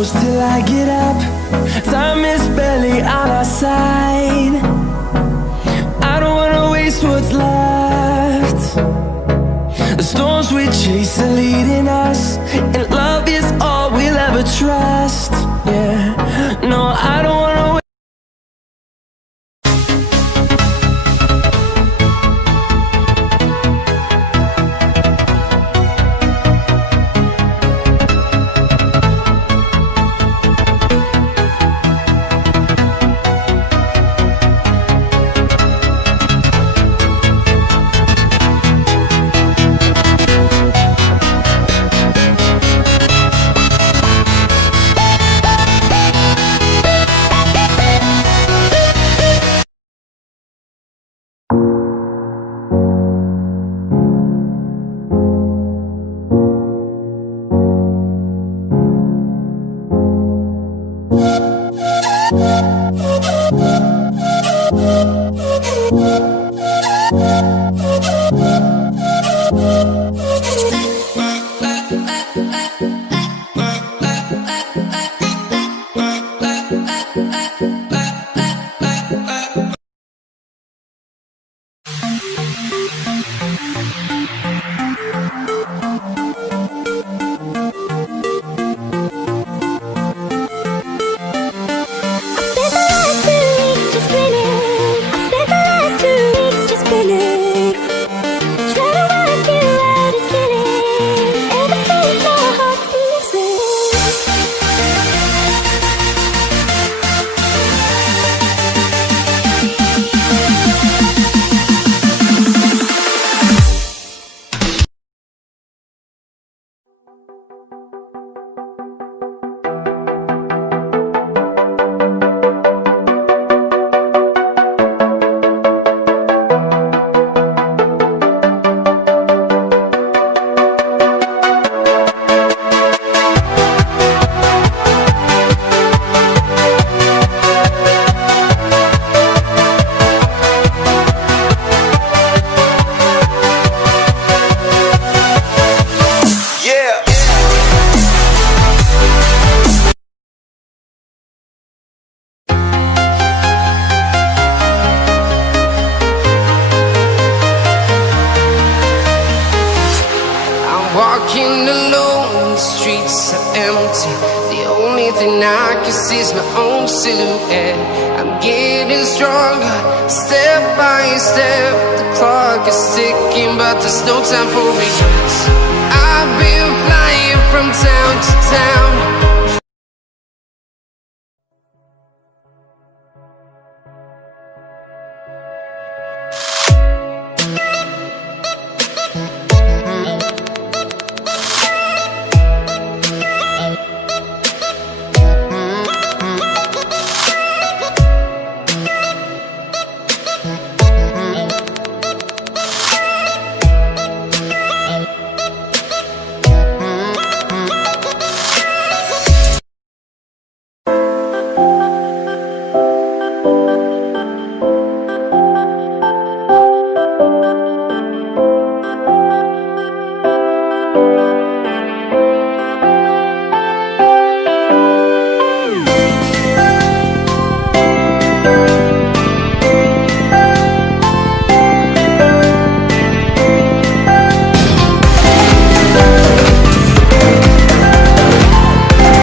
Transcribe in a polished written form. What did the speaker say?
close till I get up. Time is barely on our side. I don't wanna waste what's left. The storms we chase are leading us, and love is all we'll ever trust. Yeah, no, I don't wanna walking alone, the streets are empty. The only thing I can see is my own silhouette. I'm getting stronger, step by step. The clock is ticking, but there's no time for regrets. I've been flying from town to town,